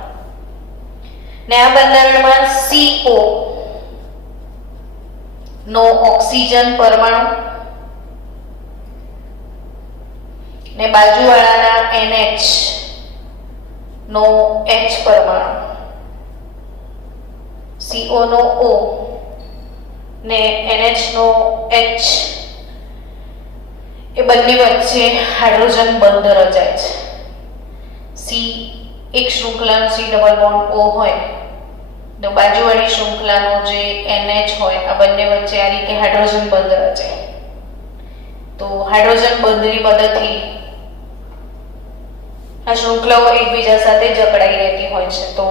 ને આ બંધારણમાં CO નો ઓક્સિજન પરમાણુ ને બાજુવાળાના NH નો H પરમાણુ, CO નો O ને NH નો H, એ બંને વચ્ચે હાઇડ્રોજન બંધ રચાય છે. એક શૃંખલાનો C ડબલ બોન્ડ O હોય તો બાજુવાળી શૃંખલાનો જે NH હોય, આ બંને વચ્ચે આ રીતે હાઇડ્રોજન બંધ રચાય. તો હાઇડ્રોજન બંધની મદદથી આ શૃંખલાઓ એકબીજા સાથે જકડાઈ રહેતી હોય છે. તો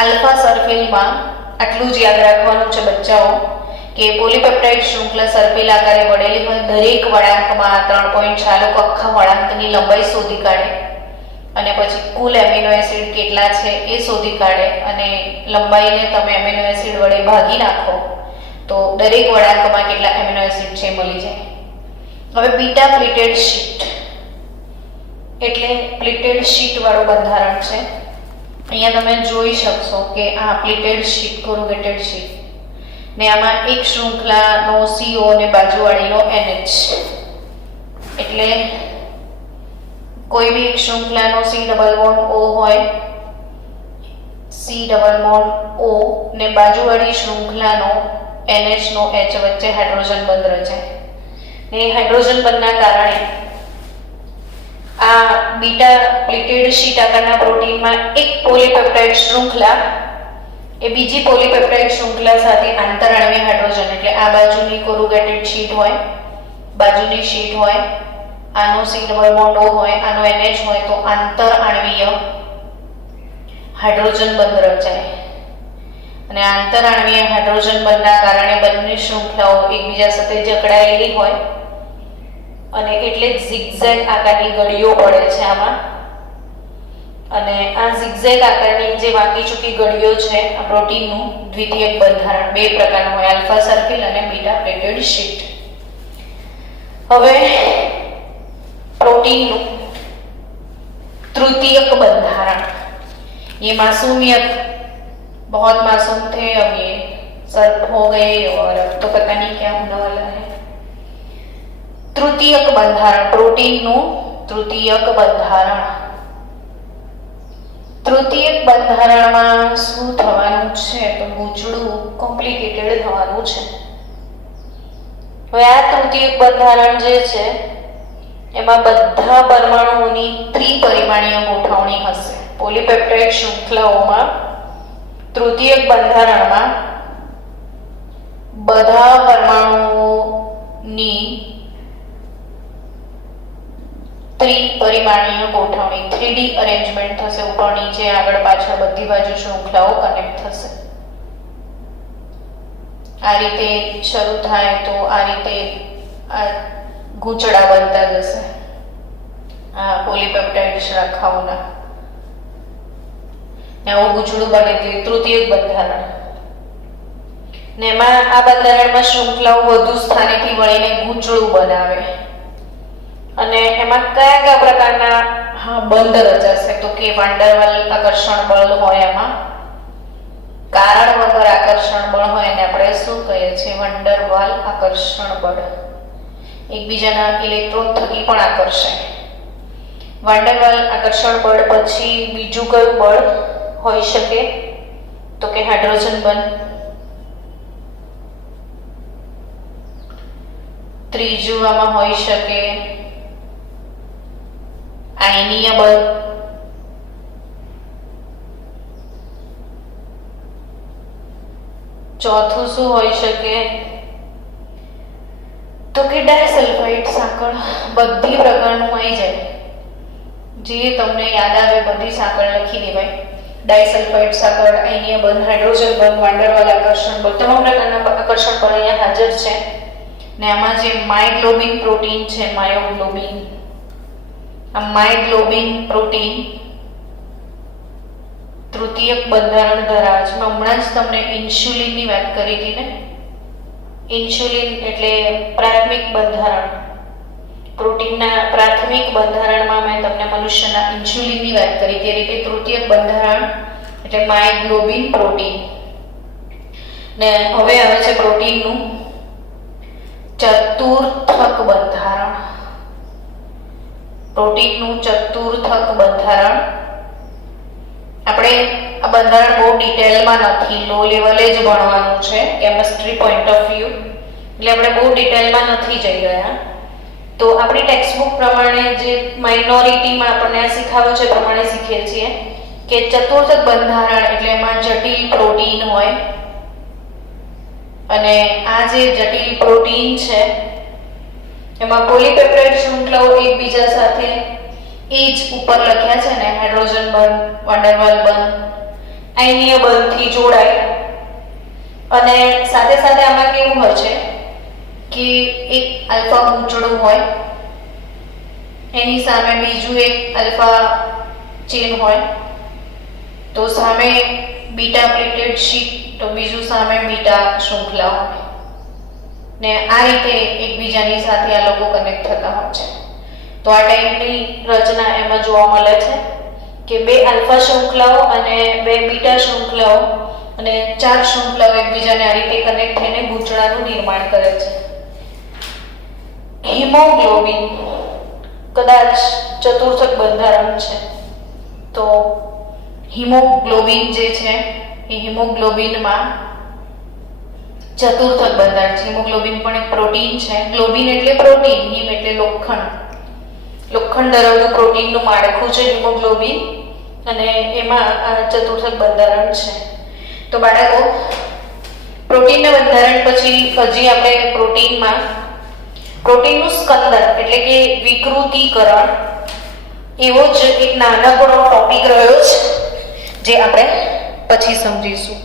આલ્ફા સર્ફિલમાં આટલું જ યાદ રાખવાનું છે બચ્ચાઓ કે પોલીપેપ્ટાઇડ શૃંખલા સર્પિલ આકારે વળેલી હોય, દરેક વળાંકમાં 3.4 લોકો આખા વળાંકની લંબાઈ શોધી કાઢે અને પછી કુલ એમિનો એસિડ કેટલા છે એ શોધી કાઢે અને લંબાઈને તમે એમિનો એસિડ વડે ભાગી નાખો તો દરેક વળાંકમાં કેટલા એમિનો એસિડ છે મળી જાય. હવે બીટા પ્લીટેડ શીટ એટલે પ્લીટેડ શીટ વાળું બંધારણ છે. અહીંયા તમે જોઈ શકશો કે આ પ્લીટેડ શીટ, કોરુગેટેડ શીટ ને આમાં એક શૃંખલાનો CO અને બાજુવાળીનો NH, એટલે કોઈ બી એક શૃંખલાનો C ડબલ બોન્ડ O હોય, C ડબલ બોન્ડ O ને બાજુવાળી શૃંખલાનો NH નો H વચ્ચે હાઇડ્રોજન બંધ રચાય ને હાઇડ્રોજન બંધના કારણે આ બીટા પ્લીટેડ શીટ આકારના પ્રોટીનમાં એક પોલીપેપ્ટાઇડ શૃંખલા એ બીજી પોલીપેપ્ટાઇડ શૃંખલા સાથે આંતરાણવીય હાઇડ્રોજન, એટલે આ બાજુની કોરુગેટેડ શીટ હોય, બાજુની શીટ હોય, આનો C ડબલ બોન્ડ O હોય, આનો NH હોય તો આંતરાણવીય હાઇડ્રોજન બંધ રચાય અને આંતરાણવીય હાઇડ્રોજન બંધના કારણે બંને શૃંખલાઓ એકબીજા સાથે જકડાયેલી હોય અને એટલે ઝિગઝેગ આકારની ગળીઓ પડે છે આમાં. અને આ ઝિગઝેગ આકારની જે વાંકી ચૂકી ગળીઓ છે આ પ્રોટીનનું દ્વિતીયક બંધારણ બે પ્રકારનું હોય, આલ્ફા સર્પિલ અને બીટા પ્લેટેડ શીટ. હવે પ્રોટીનનું तृतीयक બંધારણ, ये मासूमियत बहुत मासूम थे, अब ये सर्प हो गए और अब तो पता नहीं क्या होने वाला है. तृतीयक બંધારણ, પ્રોટીનનું તૃતીયક બંધારણ. તૃતીયક બંધારણમાં શું થવાનું છે તો ગૂંચળું કોમ્પ્લિકેટેડ થવાનું છે. હવે આ તૃતીયક બંધારણ જે છે એમાં બધા પરમાણુઓની ત્રિપરિમાણીય ગોઠવણી હશે. પોલીપેપ્ટાઇડ શૃંખલાઓમાં તૃતીયક બંધારણમાં બધા પરમાણુઓની ત્રિપરિમાણીય ગોઠવણી 3D અરેન્જમેન્ટ થશે. ઉપર નીચે આગળ પાછળ બધી બાજુ શૃંખલાઓ કનેક્ટ થશે. આ રીતે શરૂ થાય તો આ રીતે આ ગૂંચળા બનતા જશે આ પોલીપેપ્ટાઇડ શાખાઓના. ને આવું ગૂંચળું બને તે તૃતીયક બંધારણ. ને એમાં આ બંધારણમાં શૃંખલાઓ વધુ સ્થાનેથી વળીને ગૂંચળું બનાવે અને એમાં કયા કયા પ્રકારના બંધ રચાશે તો કે વાંડરવાલ આકર્ષણ બળ હોય, એમાં કારણ વગર આકર્ષણ બળ હોય અને આપણે શું કહીએ છીએ વાંડરવાલ આકર્ષણ બળ. એકબીજાના ઇલેક્ટ્રોન થકી પણ આકર્ષાય. વાંડરવાલ આકર્ષણ બળ પછી બીજું કયું બળ હોઈ શકે તો કે હાઇડ્રોજન બંધ. ત્રીજું આમાં હોઈ શકે આયનીય બળ. ચોથું શું હોઈ શકે તો કે ડાયસલ્ફાઇડ સાંકળ. બધી પ્રકારનું આવી જાય, જે તમને યાદ આવે બધી સાંકળ લખી દેવાય. ડાયસલ્ફાઇડ સાંકળ, આયનીય બંધ, હાઇડ્રોજન બંધ, વાંડરવાલ આકર્ષણ બળ, તમામ પ્રકારના આકર્ષણ બળ અહીંયા હાજર છે. ને આમાં જે માયોગ્લોબિન પ્રોટીન છે, માયોગ્લોબિન, આ માયોગ્લોબિન પ્રોટીન તૃતીયક બંધારણ ધરાવે છે. મેં હમણાં જ તમને ઇન્સ્યુલિનની વાત કરી હતી ને. ઇન્સ્યુલિન એટલે પ્રાથમિક બંધારણ. પ્રોટીનના પ્રાથમિક બંધારણમાં મેં તમને મનુષ્યના ઇન્સ્યુલિનની વાત કરી તે રીતે તૃતીયક બંધારણ એટલે માયોગ્લોબિન પ્રોટીન. ને હવે આવે છે પ્રોટીનનું ચતુર્થક બંધારણ. પ્રોટીનનું ચતુર્થક બંધારણ આપણે આ બંધારણ બહુ ડિટેલમાં નથી, લો લેવલે જ ભણવાનું છે કેમિસ્ટ્રી પોઈન્ટ ઓફ વ્યૂ, એટલે આપણે બહુ ડિટેલમાં નથી જઈ રહ્યા. તો આપણી ટેક્સ્ટબુક પ્રમાણે જે માઇનોરિટીમાં આપણને શીખાવ્યું છે પ્રમાણે શીખીએ છીએ કે ચતુર્થક બંધારણ એટલે એમાં જટિલ પ્રોટીન હોય અને આ જે જટિલ પ્રોટીન છે એમાં પોલીપેપ્ટાઇડ શૃંખલાઓ એકબીજા સાથે એ જ ઉપર લખ્યા છે ને હાઇડ્રોજન બંધ, વાંડરવાલ બંધ, આયનીય બળથી જોડાય અને સાથે સાથે આમાં કેવું હોય છે કે એક આલ્ફા ગૂંચળું હોય, એની સામે બીજું એક આલ્ફા ચેન હોય, તો સામે બીટા પ્લેટેડ શીટ, તો બીજું સામે બીટા શૃંખલા હોય ને આ રીતે એકબીજાની સાથે આ લોકો કનેક્ટ થતા હોય છે. તો આ ટાઈપની રચના એમાં જોવા મળે છે કે બે આલ્ફા શૃંખલાઓ અને બે બીટા શૃંખલાઓ અને 4 શૃંખલાઓ એકબીજાને આ રીતે કનેક્ટ થઈને ગૂંચળાનું નિર્માણ કરે છે. હિમોગ્લોબિન કદાચ ચતુર્થક બંધારણ છે. તો હિમોગ્લોબિન જે છે એ હિમોગ્લોબિનમાં ચતુર્થક બંધારણ છે. હિમોગ્લોબિન પણ એક પ્રોટીન છે. ગ્લોબિન એટલે પ્રોટીન, હિમ એટલે લોખંડ. લોખંડ ધરાવતું પ્રોટીનનું માળખું છે હિમોગ્લોબિન અને એમાં ચતુર્થક બંધારણ છે. તો બાળકો, પ્રોટીનના બંધારણ પછી હજી આપણે પ્રોટીનનું સ્કંદન એટલે કે વિકૃતિકરણ એવો જ એક નાનકડો ટોપિક રહ્યો છે જે આપણે પછી સમજીશું.